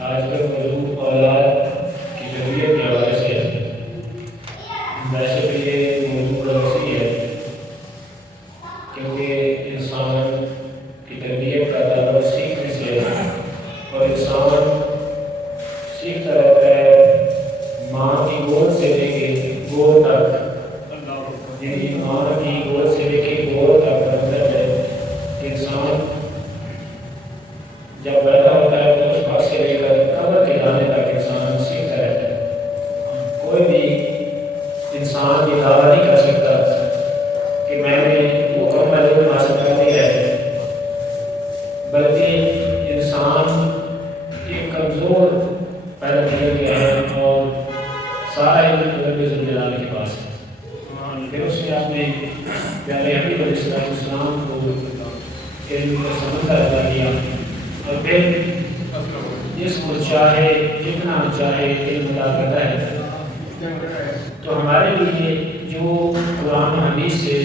آج کا موضوع اولاد کی تربیت کے حوالے سے ہے۔ ویسے تو یہ موضوع بڑا وسیع ہے کیونکہ انسان کی تربیت کا تعلق سیکھنے سے ہے اور انسان سیکھتا رہتا ہے ماں کی گود سے لے کے گود تک، یعنی ماں کی گود سے لے کے گود تک کا مطلب ہے کہ انسان جب پیدا ہوتا ہے تو اس وقت سے لے کر قبر کے جانے تک انسان سیکھتا رہتا ہے۔ کوئی بھی انسان یہ دعویٰ نہیں کر سکتا کہ میں نے مکمل علم حاصل کر لیا ہے، بلکہ انسان ایک کمزور پیدا کیا گیا ہے اور سارا علم رب ذل جلال کے پاس ہے۔ پھر اس نے اپنے پیارے حبیب علیہ السلام کو علم کا سمندر عطا کیا اور پھر جس کو چاہے جتنا چاہے علم عطا کرتا ہے۔ تو ہمارے لیے جو قرآن و حدیث سے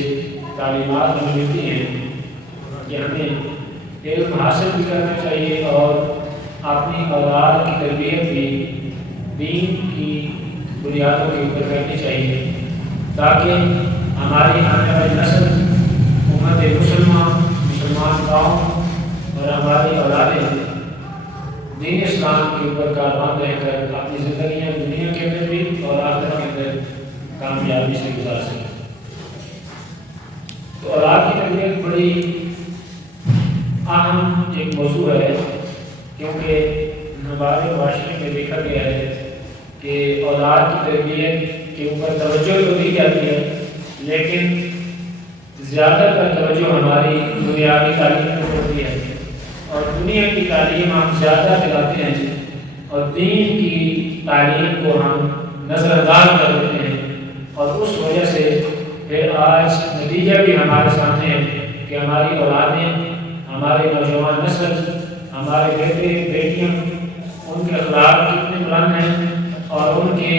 تعلیمات ہمیں ملتی ہیں کہ ہمیں علم حاصل بھی کرنا چاہیے اور اپنی اولاد کی تربیت بھی دین کی بنیادوں کے اوپر کرنی چاہیے تاکہ ہماری آنے والی نسل امت مسلمان قوم اور ہماری اولادیں دین اسلام کے اوپر کاربان رہ کر اپنی زندگیاں دنیا کے اندر بھی اور آخرت کے اندر کامیابی سے گزار سکیں۔ تو اولاد کی تربیت بڑی اہم ایک موضوع ہے کیونکہ ہمارے معاشرے میں دیکھا گیا ہے کہ اولاد کی تربیت کے اوپر توجہ تو دی جاتی ہے لیکن زیادہ تر توجہ ہماری دنیاوی تعلیم پر ہوتی ہے اور دنیا کی تعلیم ہم زیادہ دلاتے ہیں اور دین کی تعلیم کو ہم نظر انداز کر دیتے ہیں اور اس وجہ سے پھر آج نتیجہ بھی ہمارے سامنے ہے کہ ہماری اولادیں، ہمارے نوجوان نسل، ہمارے بیٹے بیٹیاں، ان کے اخلاق کتنے بلند ہیں اور ان کے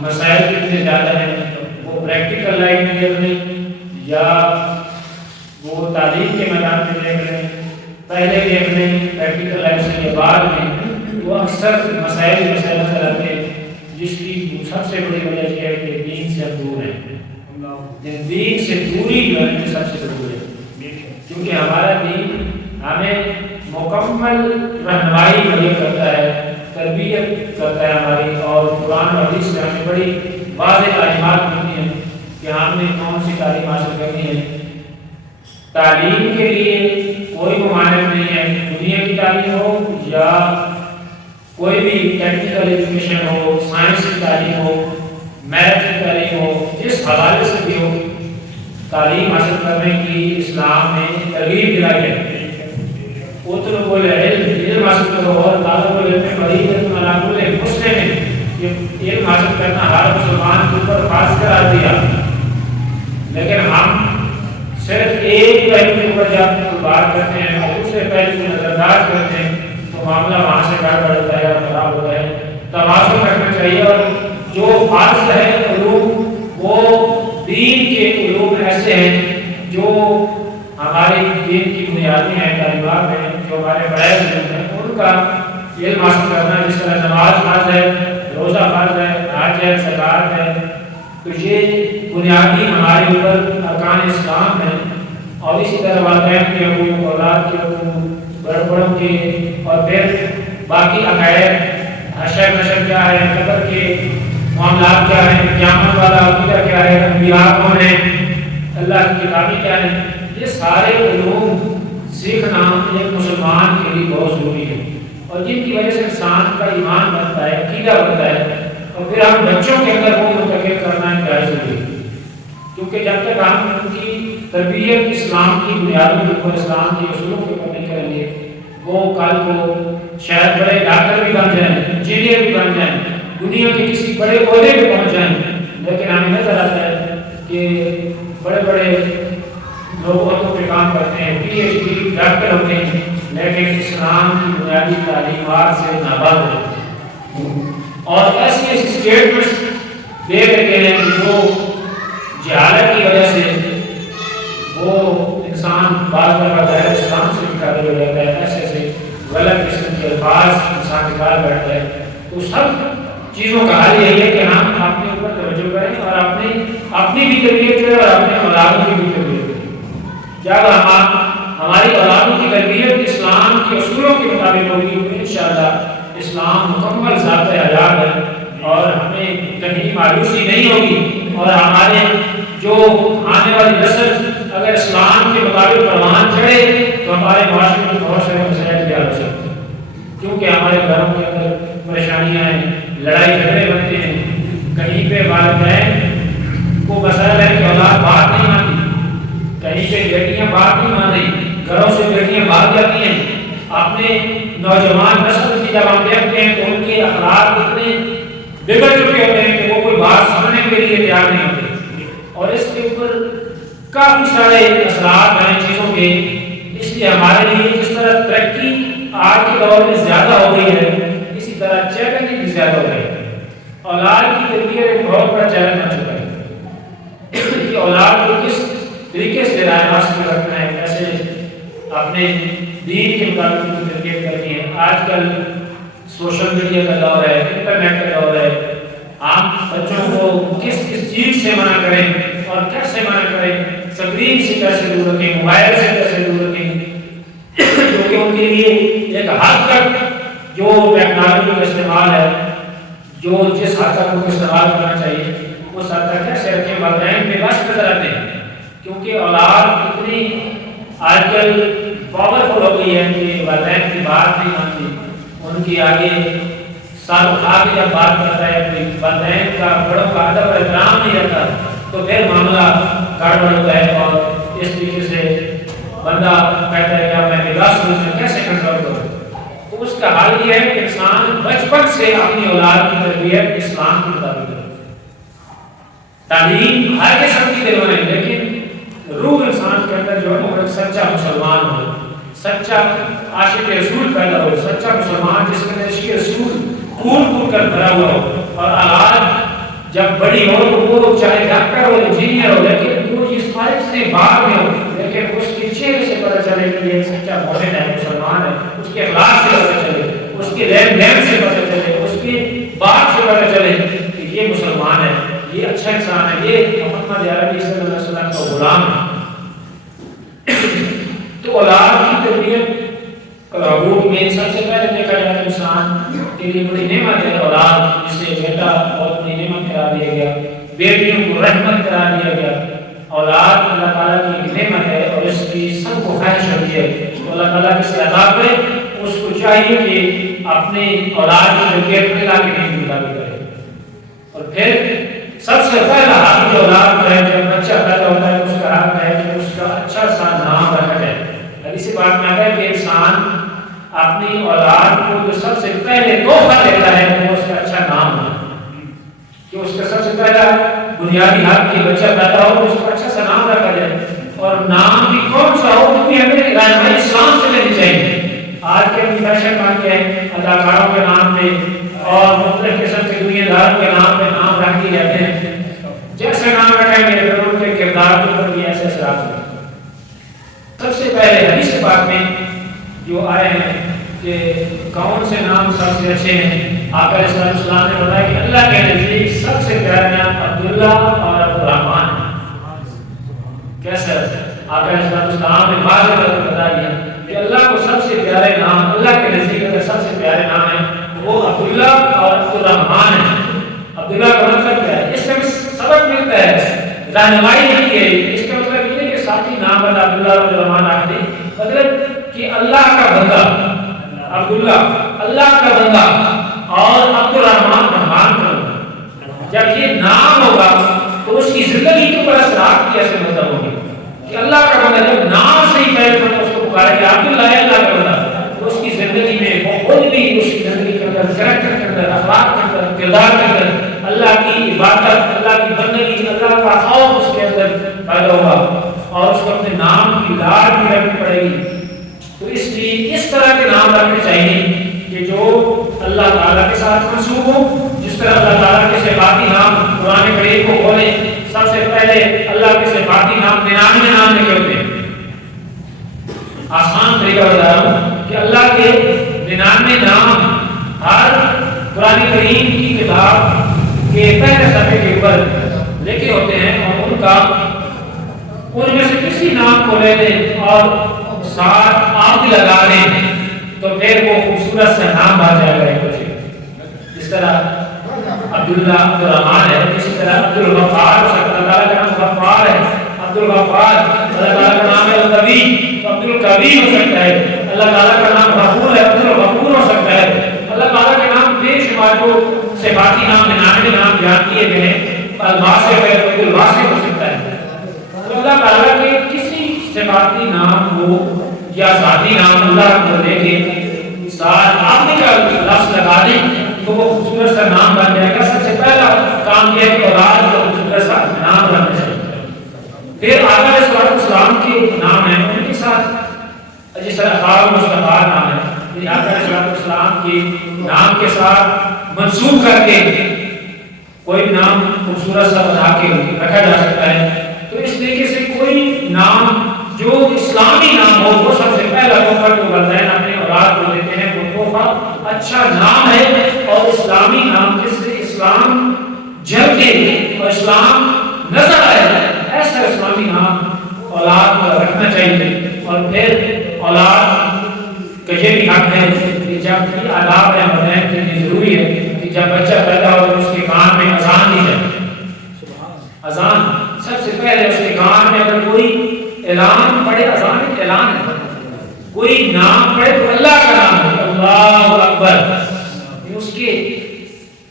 مسائل کتنے زیادہ ہیں، وہ پریکٹیکل لائف میں دیکھ لیں یا وہ تعلیم کے میدان میں دیکھ لیں، پہلے دیکھ لیں پریکٹیکل لائف سے یا بعد میں، وہ اکثر مسائل نظر آتے ہیں جس کی سب سے بڑی وجہ یہ ہے کہ دین سے دور ہیں۔ دین سے دوری جو ہے سب سے ضروری ہے کیونکہ ہمارا دین ہمیں مکمل رہنمائی مدد کرتا ہے، تربیت کرتا ہے ہماری، اور قرآن و حدیث سے ہمیں بڑی واضح تعلیمات ملتی ہیں کہ ہم نے کون سی تعلیم حاصل کرنی ہے۔ تعلیم کے لیے کوئی ممانعت نہیں ہے، دنیا کی تعلیم ہو یا کوئی بھی ٹیکنیکل ایجوکیشن ہو، سائنس کی تعلیم ہو، میتھ کی تعلیم ہو، جس حوالے سے بھی ہو، تعلیم حاصل کرنے کی اسلام نے ترغیب دلائی ہے۔ اطلبوا العلم، علم حاصل کرو، اور طالب العلم فریضۃ علی کل مسلم، یہ علم حاصل کرنا ہر مسلمان کے اوپر فرض قرار دیا، لیکن ہم صرف ایک پہلو کے اوپر جب بات کرتے ہیں اور دوسرے پہلو کو نظر انداز کرتے ہیں تو معاملہ وہاں سے گڑبڑ ہوتا ہے اور خراب ہوتا ہے۔ توازن رکھنا چاہیے اور جو فرض ہے علوم وہ دین کے علوم ایسے ہیں جو ہماری دین کی بنیادیں ہیں، تعلیمات ہیں، جو ہمارے بڑے علم ہیں، ان کا علم حاصل کرنا، جس طرح نماز فرض ہے، روزہ فرض ہے، حج ہے، زکوٰۃ ہے، تو یہ بنیادی ہمارے اوپر ارکان اسلام ہیں۔ اور اسی طرح والدین کے حقوق، اولاد کے حقوق، بڑوں بڑوں کے، اور پھر باقی عقائد، حشر نشر کیا ہے، قبر کے معاملات کیا ہیں، قیامت والا عقیدہ کیا ہے، انبیاء کون ہیں، اللہ کی کتابیں کیا ہیں، یہ سارے علوم سیکھنا ایک مسلمان کے لیے بہت ضروری ہے اور جن کی وجہ سے انسان کا ایمان بنتا ہے، عقیدہ بنتا ہے، اور پھر ہم بچوں کے اندر وہ منتقل کرنا انتہائی ضروری ہے کیونکہ جب تک ہم ان کی تربیت اسلام کی بنیادوں کے اوپر، اسلام کے اصولوں کے اوپر نہیں کریں گے، وہ کل کو شاید بڑے ڈاکٹر بھی بن جائیں، انجینئر بھی بن جائیں، دنیا کے کسی بڑے عہدے پہ پہنچ جائیں، لیکن ہمیں نظر آتا ہے کہ بڑے بڑے لوگ عہدوں پہ کام کرتے ہیں، پی ایچ ڈی ڈاکٹر ہوتے ہیں، لیکن اسلام کی بنیادی تعلیمات سے نابالغ ہوتے ہیں اور ایسی ایسی اسٹیٹمنٹس دے دیتے ہیں کہ جو جہالت کی وجہ سے وہ انسان بعض دفعہ غیر اسلام سے بھی قابل ہو جاتا ہے، ایسے ایسے غلط قسم کے الفاظ ساتھ نکال بیٹھتا ہے، تو سب چیزوں کا حل یہی ہے کہ ہم اپنے اوپر توجہ کریں اور اپنی بھی تربیت کریں اور اپنے اولادوں کی بھی تربیت کریں۔ جب ہماری اولادوں کی تربیت اسلام کے اصولوں کے مطابق ہوگی تو انشاءاللہ اسلام مکمل ذات حیات ہے اور ہمیں کہیں مایوسی نہیں ہوگی، اور ہمارے جو آنے والی نسل اگر اسلام کے مطابق پروان چڑھے تو ہمارے معاشرے میں بہت سارے مسائل بھی حل ہو سکتے ہیں، کیونکہ ہمارے گھروں کے اندر پریشانیاں ہیں، لڑائی جھگڑے بنتے ہیں، کہیں پہ والدین کو مسائل ہے کہ اولاد بات نہیں مانتی، کہیں پہ بیٹیاں بات نہیں مان رہی، گھروں سے بیٹیاں بھاگ جاتی ہیں۔ اپنے نوجوان نسل کی جب ہم دیکھتے ہیں تو ان کے اخلاق اتنے بگڑ چکے ہوتے ہیں کہ وہ کوئی بات سننے کے لیے تیار نہیں ہوتے، اور اس کے اوپر کافی سارے اثرات ہیں چیزوں کے۔ اس لیے ہمارے لیے جس طرح ترقی آج کے دور میں زیادہ ہو گئی ہے، اسی طرح چیلنج بھی زیادہ ہو گئے ہیں۔ اولاد کی تربیت ایک بہت بڑا چیلنج بن چکا ہے کہ اولاد کو کس طریقے سے رائے راست میں رکھنا ہے، کیسے اپنے دین کے مطابق کی تربیت کرنی ہے۔ آج کل سوشل میڈیا کا دور ہے، انٹرنیٹ کا دور ہے، آپ بچوں کو کس چیز سے منع کریں اور کیسے منع کریں، سکرین سے کیسے دور رکھیں، موبائل سے کیسے دور رکھیں، جو کہ ان کے لیے ایک حد تک جو ٹیکنالوجی کا استعمال ہے، جو جس حد تک ان کو استعمال کرنا چاہیے اس حد تک کیسے رکھیں۔ والدین پہ بس نظر آتے ہیں کیونکہ اولاد اتنی آج کل پاورفل ہو گئی ہے کہ والدین کی بات نہیں مانتی، ان کی آگے سر اٹھا کے جب بات کرتا ہے، والدین کا بڑوں کا ادب احترام نہیں رہتا تو پھر معاملہ گڑبڑ ہوتا ہے، اور اس طریقے سے بندہ کہتا ہے کہ میں نگاہ میں کیسے کنٹرول کروں۔ تو اس کا حل یہ ہے کہ انسان بچپن سے اپنی اولاد کی تربیت اسلام کے مطابق کرے۔ تعلیم ہر قسم کی دلوانی، لیکن روح انسان کے اندر جو ہے وہ سچا مسلمان ہو، سچا عاشق رسول پیدا ہو، سچا مسلمان جس میں عشق رسول کھول کر بھرا ہوا ہو، اور اولاد جب بڑی ہو تو وہ چاہے ڈاکٹر ہو انجینئر ہو، لیکن وہ اس فائد سے بعد میں ہو، لیکن اس کے چہرے سے پتہ چلے کہ یہ سچا مومن ہے، مسلمان ہے، اس کے اخلاق سے پتہ چلے، اس کے رہن سہن سے پتہ چلے، اس کے بات سے پتہ چلے کہ یہ مسلمان ہے، یہ اچھا انسان ہے، یہ محمد عربی صلی اللہ علیہ وسلم کا غلام ہے۔ تو اولاد کی تربیت روح میں سب سے پہلے دیکھا جائے انسان کے لیے بڑی نعمت ہے اولاد، جسے بیٹا بہت بڑی نعمت قرار دیا گیا، بیٹیوں کو رحمت قرار دیا گیا۔ اولاد اللہ تعالیٰ کی ایک نعمت ہے اور اس کی سب کو خواہش ہوتی ہے تو اللہ تعالیٰ کی استعداد کرے، اس کو چاہیے کہ اپنے اولاد کی تربیت اللہ کے دین کے مطابق کرے۔ اور پھر سب سے پہلا حق جو اولاد کا ہے، جب بچہ پیدا ہوتا ہے اس کا حق ہے کہ اس کا اچھا سا نام رکھا جائے۔ حدیث پاک میں آتا ہے کہ انسان اپنی اولاد کو جو سب سے پہلے تحفہ دیتا ہے وہ اس کا اچھا نام ہے، کہ اس کا سب سے پہلا بنیادی حق کہ بچہ پیدا ہو اس کا اچھا سا نام رکھا جائے، اور نام بھی کون سا ہو وہ بھی ہمیں رہنمائی اسلام سے لینی چاہیے۔ آج کے فیشن بن کے اداکاروں کے نام پہ اور مختلف قسم کے دنیا داروں کے نام پہ نام رکھ دیے جاتے ہیں، جیسے نام رکھیں گے پھر ان کے کردار کے اوپر بھی ایسے اثرات ہوتے ہیں۔ سب سے پہلے حدیث پاک میں جو آئے ہیں کہ کون سے نام سب سے اچھے ہیں، آقا علیہ السلام نے بتایا کہ اللہ کے نزدیک سب سے پیارا نام عبداللہ اور عبدالرحمن ہے۔ کیسے آقا علیہ السلام نے واضح طور پر بتا دیا کہ اللہ کو سب سے پیارے نام، اللہ کے نزدیک اگر سب سے پیارے نام ہیں وہ عبداللہ اور عبدالرحمن ہیں۔ عبداللہ کا مطلب کیا ہے؟ اس سے سبق ملتا ہے، رہنمائی ملتی ہے۔ اس کا مطلب یہ نہیں کہ ساتھی نام بتا عبداللہ اور عبدالرحمن آخری، مطلب کہ اللہ کا بندہ عبداللہ، اللہ کا بندہ، اور عبدالرحمن رحمان کا بندہ۔ جب یہ نام ہوگا تو اس کی زندگی کے اوپر اثرات کیسے مطلب ہوگی کہ اللہ کا بندہ جب نام سے ہی پہلے پر اس کو پکارے کہ عبداللہ ہے اللہ کا بندہ، تو اس کی زندگی میں وہ خود بھی اس کی زندگی کے اندر، کریکٹر کے اندر، اخلاق کے اندر، کردار کے اندر اللہ کی عبادت، اللہ کی بندگی، اللہ کا خوف اس کے اندر پیدا ہوگا، اور اس کو اپنے نام کی لاڈ بھی رکھنی پڑے گی۔ تو اس لیے اس طرح کے نام رکھنے چاہیے کہ جو اللہ تعالیٰ کے ساتھ منسوب ہو، جس طرح اللہ تعالیٰ کے صفاتی نام قرآن کریم کو کھولیں، سب سے پہلے اللہ کے صفاتی نام 99 نام لکھے ہوتے ہیں۔ آسان طریقہ بتا رہا ہوں کہ اللہ کے 99 نام قرآن کریم کی کتاب کے پہلے صفحے کے اوپر لکھے ہوتے ہیں اور ان میں سے کسی نام کو لے لیں اور ساتھ آپ لگا لیں تو پھر وہ خوبصورت سے نام بن جائے گا. جس طرح عبداللہ عبدالرحمن ہے، اسی طرح عبدالغفار ہو سکتا ہے، اللہ تعالیٰ کا نام غفار ہے، عبدالغفار. اللہ تعالیٰ کا نام ہے الکبیر، عبدالکبیر ہو سکتا ہے. اللہ تعالیٰ کا نام غفور ہے، عبدالغفور ہو سکتا ہے. اللہ تعالیٰ کے نام بے شمار جو صفاتی نام 99 نام بیان کیے گئے ہیں، الواسع ہے، عبدالواسع ہو سکتا ہے. تو اللہ تعالیٰ کے کسی صفاتی نام کو یا ذاتی نام اللہ کو لے کے ساتھ آپ کا لفظ لگا دیں تو وہ خوبصورت سا نام بن جائے گا. سب سے پہلا کام یہ ہے کہ اولاد کو خوبصورت سا نام رکھنا چاہیے. پھر آقا علیہ السلام کے نام ہیں ان کے ساتھ جس طرح اقام مصطفیٰ نام ہے، آقا علیہ السلام کے نام کے ساتھ منسوب کر کے کوئی نام خوبصورت سا بنا کے رکھا جا سکتا ہے. تو اس طریقے سے کوئی نام جو اسلامی نام ہو وہ سب سے پہلا تحفہ جو والدین اپنے اولاد کو دیتے ہیں وہ تحفہ اچھا نام ہے اور اسلامی نام جس سے اسلام جھلکے اور اسلام نظر آئے ایسا اسلامی نام اولاد کو رکھنا چاہیے. اور پھر اولاد کا یہ بھی حق ہے کہ جب بھی آداب ہے والدین کے لیے ضروری ہے کہ جب بچہ پیدا ہو تو اس کے کان میں اذان دی جائے. اذان سب سے پہلے اس کے کان میں اگر کوئی اعلان پڑھے، اذان ایک اعلان ہے، کوئی نام پڑھے تو اللہ کا نام ہے، اللہ اکبر، اس کے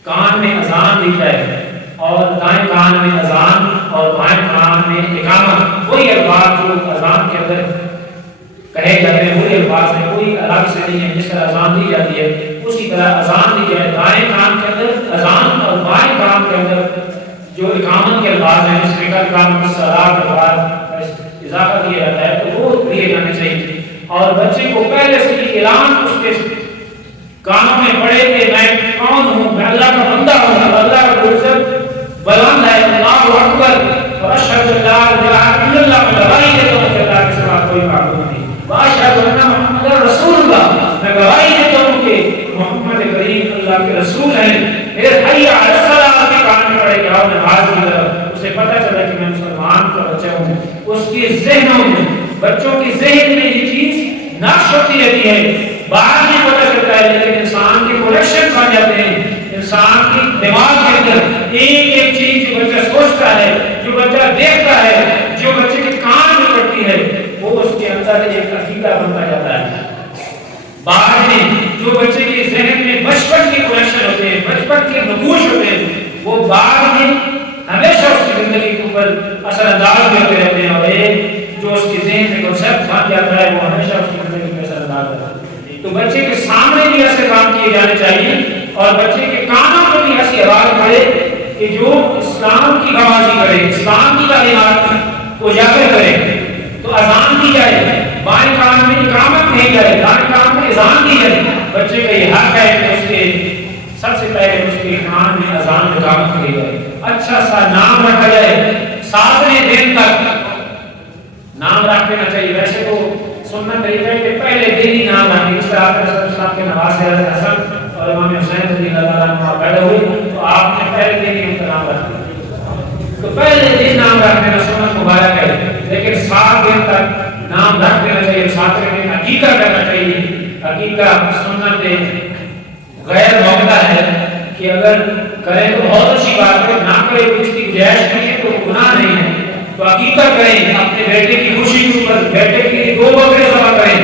کان میں اذان دی جائے اور دائیں کان میں اذان اور بائیں کان میں اقامت. کوئی الفاظ جو اذان کے اندر کہے جاتے ہیں وہی الفاظ ہیں، کوئی الگ سے نہیں ہے. جس طرح اذان دی جاتی ہے اسی طرح اذان دی جائے. دائیں کان کے اندر اذان اور بائیں کان کے اندر جو اقامت کے الفاظ ہیں جس میں کل کام کی صلاح کے بعد اضافہ کیا جاتا ہے تو وہ دیے جانے چاہیے. اور بچے کو پہلے سے ہی اعلان اس کے کانوں میں پڑے کہ میں کون ہوں، میں اللہ کا بندہ ہوں، اللہ کا عزت بلند ہے، اللہ اکبر و اشہد ان لا الہ الا اللہ، میں گواہی دیتا ہوں کہ اللہ کے سوا کوئی معبود نہیں، واشہد ان محمد رسول اللہ، میں گواہی دیتا ہوں کہ محمد کریم اللہ کے رسول ہیں. پھر حی علی الصلاۃ کے کان میں پڑے کہ آؤ نماز کی طرف، اسے پتہ چلا کہ میں مسلمان کا بچہ ہوں. اس کے ذہنوں میں، بچوں کے ذہن میں یہ چیز نقش ہوتی رہتی ہے، باہر نہیں پتہ چلتا ہے لیکن انسان کے کلیکشن بن جاتے ہیں. انسان کی دماغ کے اندر ایک ایک چیز جو بچہ سوچتا ہے، جو بچہ دیکھتا ہے، جو بچے کے کان میں پڑتی ہے وہ اس کے اندر ایک عقیدہ بنتا جاتا ہے. باہر میں جو بچے کے ذہن میں بچپن کے کلیکشن ہوتے ہیں، بچپن کے نقوش ہوتے ہیں، وہ بعد میں ہمیشہ اس کی زندگی کے اوپر اثر انداز ہوتے رہتے ہیں. اور ایک جو اس کے ذہن میں کنسیپٹ بن جاتا ہے وہ ہمیشہ اس کی زندگی میں اثر انداز ہوتا ہے. تو بچے کے سامنے بھی ایسے کام کیے جانے چاہیے اور بچے کے کانوں میں بھی ایسی آواز پڑے کہ جو اسلام کی آوازی کرے، اسلام کی تعلیمات کو اجاگر کرے. تو اذان دی جائے، بائیں کان میں اقامت دی جائے، دائیں کان میں اذان دی جائے. بچے کا یہ حق ہے کہ اس کے سب سے پہلے اس کے کان میں اذان اقامت دی جائے. اچھا سا نام رکھا جائے، 7ویں دن تک نام رکھ دینا چاہیے. ویسے تو سنت طریقہ ہے کہ پہلے دن ہی نام رکھیں. اس طرح آپ السلام کے نواز حضرت حسن اور امام حسین رضی اللہ عنہ پیدا ہوئے تو آپ نے پہلے دن ہی ان کا نام رکھ دیا. تو پہلے دن نام رکھ دینا سنت مبارک ہے، لیکن 7 دن تک نام رکھ دینا چاہیے. 7ویں دن عقیقہ کرنا چاہیے. عقیقہ سنت غیر موقع ہے کہ اگر کریں تو بہت اچھی بات ہے، نہ کرے تو اس کی گنجائش نہیں ہے تو گناہ نہیں ہے. تو عقیقہ کریں اپنے بیٹے کی خوشی کے اوپر. بیٹے کے لیے 2 بکرے ذبح کریں،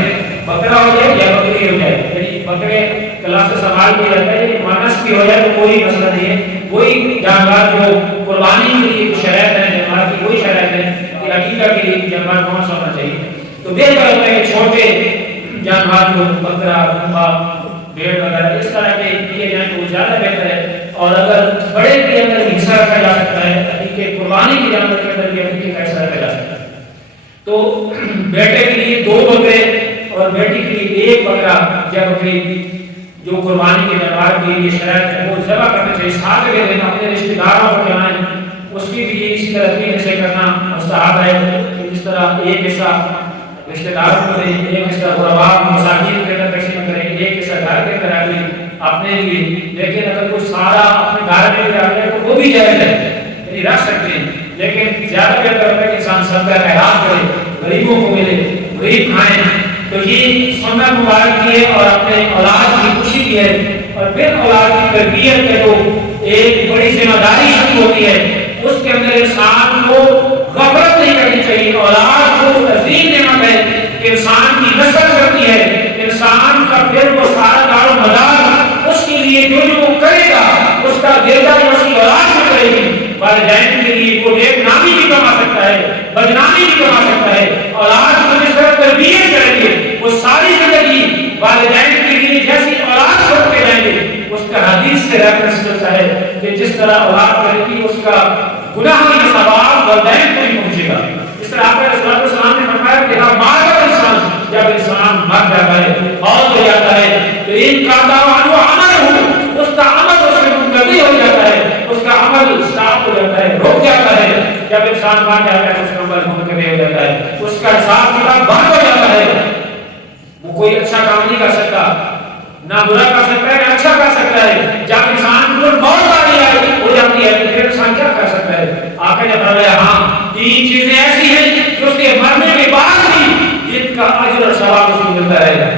بکرا ہو جائے یا بکری ہو جائے، یعنی بکرے کلاس سے سوال کیا جاتا ہے، مانس بھی ہو جائے تو کوئی مسئلہ نہیں ہے. وہی جانور جو قربانی کے لیے شرائط ہے، جانور کی وہی شرائط ہے کہ عقیقہ کے لیے جانور کون سا ہونا چاہیے. تو بہتر ہوتا ہے کہ چھوٹے جانور جو بکرا، دمبا، بھیڑ وغیرہ اس طرح کے کیے جائیں تو وہ زیادہ بہتر ہے. اور اگر بڑے کے اندر حصہ رکھا جا سکتا ہے، عقیقے قربانی کے جانور کے اندر بھی عقیقے کا حصہ رکھا جا سکتا ہے. تو بیٹے کے لیے 2 بکرے اور بیٹی کے لیے 1 بکرا یا بکری جو قربانی کے جانور کے لیے شرائط ہے وہ ذبح کرنا چاہیے. 7ویں دن اپنے رشتہ داروں کو کھلائیں، اس کی بھی اسی طرح 3 حصے کرنا مستحب ہے. جس طرح 1 حصہ رشتہ داروں کو دیں، 1 حصہ غرباء مساکین کے اندر تقسیم کریں، 1 حصہ گھر کے اندر رکھ لیں. اپنے لیے، لیکن اگر کوئی سارا اپنے گھر میں بھی رکھ لے تو وہ بھی جائز ہے، یعنی رکھ سکتے ہیں، لیکن زیادہ بہتر ہے کہ انسان صدقہ خیرات کرے، غریبوں کو ملے، غریب کھائیں۔ تو یہ سنت مبارک کی ہے اور اپنے اولاد کی خوشی کی ہے، اور پھر اولاد کی تربیت کے جو ایک بڑی ذمہ داری شروع ہوتی ہے، اس کے اندر انسان کو غفلت نہیں کرنی چاہیے۔ اولاد کو عظیم نعمت ہے کہ انسان کی نسل کرتی ہے، انسان کا پھر وہ سارا دار و مدار اس کے لیے جو جو وہ کرے گا اس کا دیتا ہے، اس کی اولاد میں کرے گی۔ والدین کے لیے وہ نیک نامی بھی کما سکتا ہے، بدنامی بھی کما سکتا ہے۔ اولاد کو جس طرح تربیت کریں گے وہ ساری زندگی والدین کے لیے جیسی اولاد چھوڑتے جائیں گے۔ اس کا حدیث سے ریفرنس ملتا ہے کہ جس طرح اولاد کرے گی اس کا گناہ کا ثواب والدین کو بھی پہنچے گا۔ اس طرح آپ علیہ السلام نے فرمایا کہ ہر مار کا انسان جب انسان مر جاتا ہے، فوت ہو جاتا ہے، تو ان کا دعویٰ عمل ہو، اس کا عمل اس میں منقطع ہو جاتا ہے، اس کا عمل سٹاپ ہو جاتا ہے، رک جاتا ہے۔ جب انسان مر جاتا ہے اس کا عمل منقطع ہو جاتا ہے، اس کا حساب کتاب بند ہو جاتا ہے، وہ کوئی اچھا کام نہیں کر سکتا، نہ برا کر سکتا ہے نہ اچھا کر سکتا ہے۔ جب انسان کو موت آ جاتی ہے تو پھر انسان کیا کر سکتا ہے؟ آقا نے فرمایا ہاں تین چیزیں ایسی ہیں جو اس کے مرنے کے بعد بھی جن کا اجر اور ثواب اس کو ملتا رہے گا۔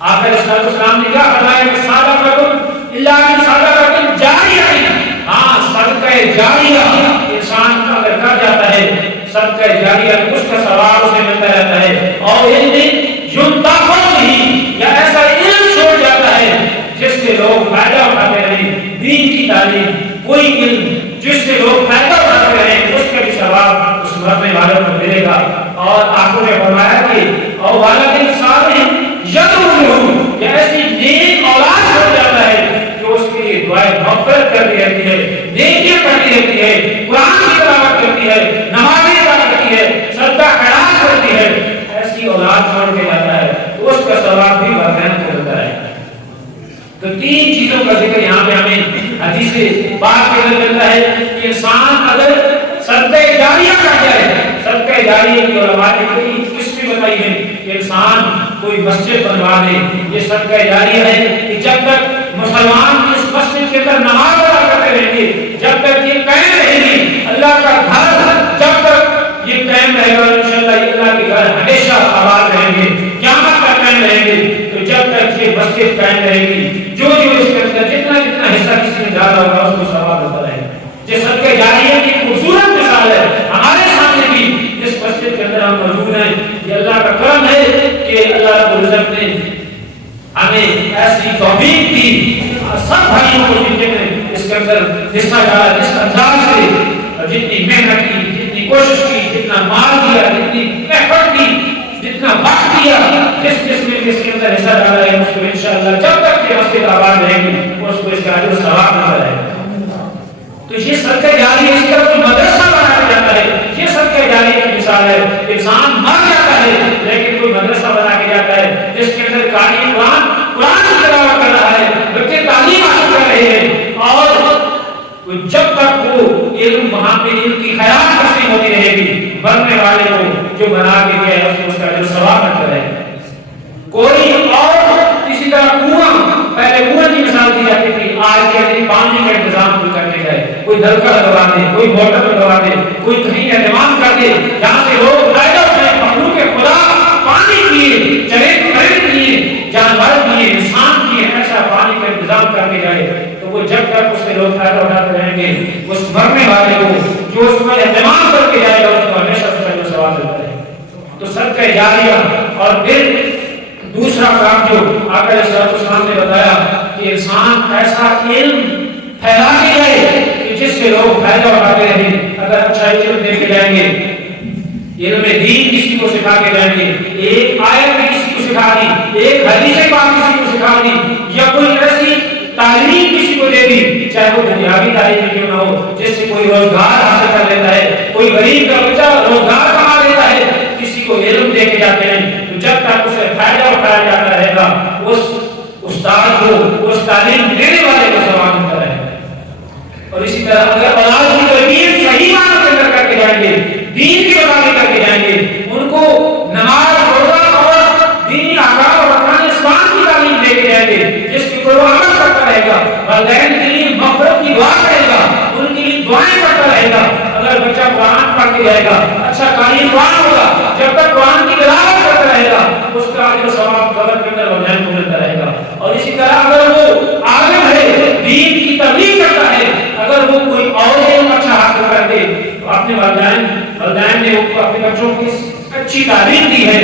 آقا علیہ السلام نے کیا فرمایا کہ صدقۃ الا صدقۃ جاریہ، ہاں صدقہ جاریہ انسان کا اگر کر جاتا ہے صدقہ جاریہ اس کا ثواب اسے ملتا رہتا ہے، اور علم ينتفع به یا ایسا علم چھوڑ جاتا ہے جس سے لوگ فائدہ اٹھاتے رہیں، دین کی تعلیم، کوئی علم جس سے لوگ فائدہ اٹھاتے رہیں اس کا بھی ثواب اس مرنے والوں کو ملے گا۔ اور آپ نے فرمایا کہ اور والد صالح یدعو له یا ایسی نیک اولاد چھوڑ جاتا ہے جو اس کے لیے دعائیں مغفرت کرتی رہتی ہے، نیکیاں کرتی رہتی ہے، قرآن کی تلاوت کرتی ہے، نمازیں ادا کرتی ہے، صدقہ خیرات کرتی ہے، ایسی اولاد چھوڑ کے جاتا ہے تو اس کا ثواب بھی والدین کو ملتا ہے۔ تو تین چیزوں کا ذکر یہاں پہ ہمیں حدیث سے بات کے اندر ملتا ہے کہ انسان اگر صدقہ جاریہ کر جائے، صدقہ جاریہ کی علماء نے کئی قسمیں بتائی ہیں کہ انسان کوئی مسجد بنوا دے، یہ صدقہ جاریہ ہے کہ جب تک مسلمان اس مسجد کے اندر نماز ادا کرتے رہیں گے، جب تک یہ قائم رہے گی، اللہ کا گھر جب تک یہ قائم رہے گا انشاءاللہ یہ اللہ کے گھر ہمیشہ آباد رہیں گے، قیامت تک قائم رہیں گے۔ تو جب تک یہ مسجد قائم رہے گی جو اس کے اندر جتنا حصہ کسی نے ڈالا ہوگا اس کو ثواب ملتا رہے گا۔ یہ صدقہ جاریہ کی خوبصورت مثال ہے ہمارے سامنے بھی جس مسجد کے اندر ہم موجود ہیں۔ یہ اللہ کا کرم ہے کہ اللہ رب العزت نے ہمیں ایسی توفیق دی، سب بھائیوں کو جن نے اس کے اندر حصہ ڈالا، جس انداز سے جتنی محنت کی، جتنی کوشش کی، جتنا مال دیا، جتنی ایفرٹ دی، جتنا وقت دیا، جس نے اس کے اندر حصہ ڈالا ہے اس کو انشاءاللہ جب تک یہ مسجد آباد رہے گی اس کو اس کا اجر و ثواب ملتا رہے گا۔ تو یہ صدقہ جاریہ اس کا کوئی مدرسہ بنایا جاتا ہے، یہ صدقہ جاریہ کی مثال ہے۔ انسان مر جاتا ہے لیکن کوئی مدرسہ بنا کے جاتا ہے جس کے اندر قاری قرآن کی تلاوت کر رہا ہے، بچے تعلیم حاصل کر رہے ہیں، اور جب تک وہ علم وہاں پہ علم کی خیرات تقسیم ہوتی رہے گی، مرنے والے کو جو بنا کے گیا ہے اس کا جو ثواب ملتا رہے گا۔ کوئی اور کسی طرح کنواں، پہلے کنواں کی مثال دی جاتی تھی، آج کے پانی کا انتظام کوئی کر کے جائے، کوئی نلکا لگوا دے، کوئی موٹر لگوا دے، کوئی کہیں انتظام کر دے جہاں سے لوگ فائدہ اٹھائیں، مخلوق خدا پانی پیے، چرے پیے، جانور پیے، انسان پیے، ایسا پانی کا انتظام کر کے جائے تو وہ جب تک اس سے لوگ فائدہ اٹھاتے رہیں گے اس مرنے والے کو جو اس میں اہتمام کر کے جائے گا اس کو ہمیشہ اس کا جو ثواب ملتا ہے۔ تو صدقہ جاریہ، اور پھر دوسرا کام جو آقا علیہ السلام نے بتایا کہ انسان ایسا علم پھیلا کے جائے کہ جس سے لوگ فائدہ اٹھاتے رہیں۔ اگر اچھا علم دے کے جائیں گے، علم دین کسی کو سکھا کے جائیں گے، ایک آیت میں کسی کو سکھا دی، ایک حدیث پاک کسی کو سکھا دی، یا کوئی ایسی تعلیم کسی کو دے دی، چاہے وہ دنیاوی تعلیم کیوں نہ ہو، جس سے کوئی روزگار حاصل کر لیتا ہے، کوئی غریب کا بچہ روزگار کما لیتا ہے، کسی کو علم دے کے جاتے ہیں، تو جب تک اسے فائدہ اٹھایا جاتا رہے گا اس استاد کو، اس تعلیم دینے والے کو ثواب ملتا رہے گا۔ اور اسی طرح اگر اولاد کی تربیت صحیح معنوں کے اندر کر کے جائیں گے، دین کے مطابق کر کے جائیں گے، ان کو نماز، روزہ اور دینی احکام اور ارکان اسلام کی تعلیم دے کے جائیں گے، جس کی پرواہ والدین کے لیے مغفرت کی دعا کرے گا، ان کے لیے دعائیں کرتا رہے گا۔ اگر بچہ قرآن پڑھ کے جائے گا، اچھا قاری قرآن ہوگا، جب تک قرآن کی تلاوت کرتا رہے گا اس کا اجر و ثواب قبر کے اندر والدین کو ملتا رہے گا۔ اور اسی طرح اگر وہ عالم ہے، دین کی تبلیغ کرتا ہے، اگر وہ کوئی اور علم اچھا حاصل کر دے تو اپنے والدین نے اپنے بچوں کو اچھی تعلیم دی ہے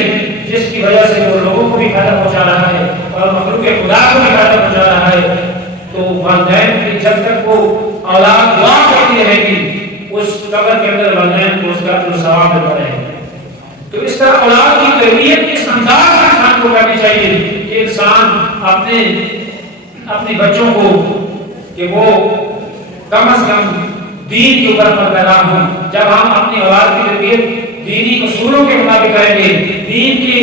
جس کی وجہ سے وہ لوگوں کو بھی فائدہ پہنچا رہا ہے اور مخلوق خدا کو بھی فائدہ پہنچا رہا ہے، تو والدین کی جب تک وہ اولاد دعا کرتی رہے گی اس قبر کے اندر والدین کو اس کا جو ثواب ملتا رہے گا۔ تو اس طرح اولاد کی تربیت اس انداز سے انسان کو کرنی چاہیے کہ انسان اپنے بچوں کو کہ وہ کم از کم دین کے اوپر پیدا ہوں۔ جب ہم اپنی اولاد کی تربیت دینی اصولوں کے مطابق کریں گے، دین کی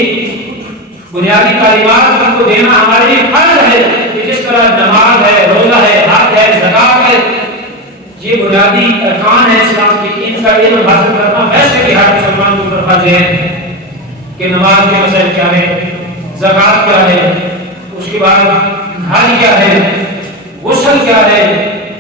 بنیادی تعلیمات ان کو دینا ہمارے لیے فرض ہے کہ جس طرح نماز ہے، روزہ ہے، حج ہے، زکات ہے، یہ بنیادی ارکان ہے اسلام کی، ان کا علم حاصل کرنا ویسے بھی ہر مسلمان کو فرض ہے کہ نماز کے مسائل کیا ہے، زکات کیا ہے، اس کے بعد حج کیا ہے، غسل کیا ہے،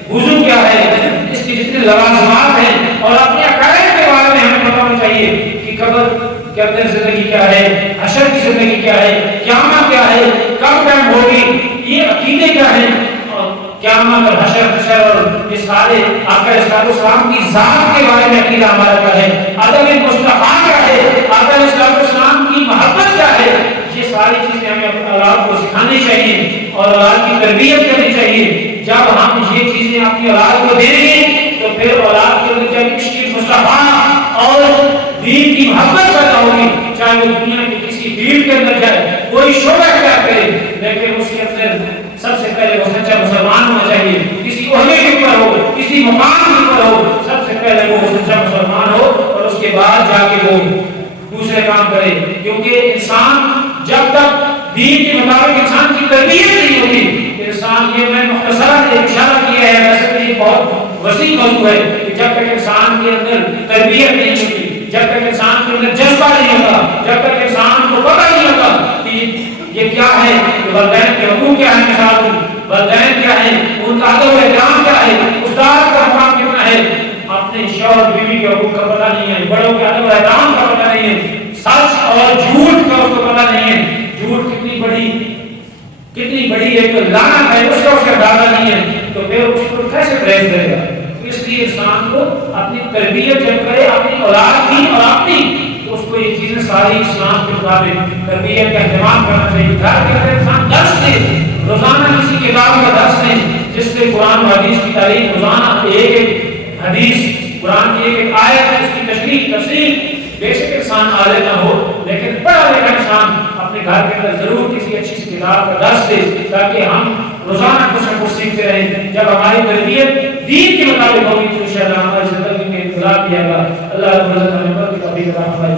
وضو کیا ہے، اس کی جتنے لوازمات ہیں، اور اپنے عقائد کے بارے میں ہمیں پتہ ہونا چاہیے کہ قبر کے اندر زندگی کیا ہے، حشر کی زندگی کیا ہے، قیامت کیا ہے، کب ٹائم ہوگی، یہ عقیدے کیا ہیں، اور قیامت اور حشر اور یہ سارے آقا اسلام کی ذات کے بارے میں عقیدہ ہمارا کیا ہے، ادب مصطفیٰ کیا ہے، آقا اسلام کی محبت کیا ہے، یہ ساری چیزیں ہمیں اپنے اولاد کو سکھانی چاہیے اور اولاد کی تربیت کرنی چاہیے۔ جب ہم یہ چیزیں اپنی اولاد کو دیں گے تو پھر اولاد کے اندر جب عشق مصطفیٰ اور دین کی محبت پیدا ہوگی، چاہے وہ دنیا کے کسی فیلڈ کے اندر جائے، کوئی شعبہ اختیار کرے، لیکن اس کے اندر سب سے پہلے وہ سچا مسلمان ہونا چاہیے، کسی عہدے کے اوپر ہو، کسی مقام کے اوپر ہو، سب سے پہلے وہ سچا مسلمان ہو اور اس کے بعد جا کے وہ دوسرے کام کرے، کیونکہ انسان جب تک دین کے مطابق انسان کی تربیت نہیں ہوگی، انسان یہ میں مختصراً ایک اشارہ کیا ہے، ویسے تو یہ بہت وسیع موضوع ہے کہ جب تک انسان کے اندر تربیت نہیں ہوتی، جب تک انسان کے اندر جذبہ نہیں ہوتا، جب تک انسان کو پتہ نہیں ہوتا کہ یہ کیا ہے، والدین کے حقوق کیا ہے، مثال والدین کیا ہے، ان کا ادب و احترام کیا ہے، استاد کا مقام کتنا ہے، اپنے شوہر بیوی کے حقوق کا پتہ نہیں ہے، بڑوں کے ادب و احترام کا پتہ نہیں ہے، سچ اور جھوٹ کا اس کو پتہ نہیں ہے، جھوٹ کتنی بڑی ایک لعنت ہے، اس کا اندازہ نہیں ہے، تو پھر اس کو کیسے پرہیز کرے گا؟ اس لیے انسان کو اپنی تربیت جب کرے اپنی اولاد کی اور اپنی، تو اس کو یہ چیزیں ساری اسلام کے مطابق تربیت کا اہتمام کرنا چاہیے۔ گھر کے اندر انسان درس دے، روزانہ کسی کتاب کا درس دے جس سے قرآن و حدیث کی تعلیم، روزانہ ایک حدیث، قرآن کی ایک آیت، اس کی تشریح تفسیر، بے شک انسان عالم نہ ہو لیکن پڑھا لکھا انسان اپنے گھر کے اندر ضرور کسی اچھی سی کتاب کا درس دے تاکہ ہم روزانہ کچھ نہ کچھ سیکھتے رہیں۔ جب ہماری تربیت دین کے مطابق ہوگی تو انشاءاللہ ہماری زندگی میں انقلاب بھی آئے گا۔ اللہ رب العزت ہمیں توفیق عطا فرمائے۔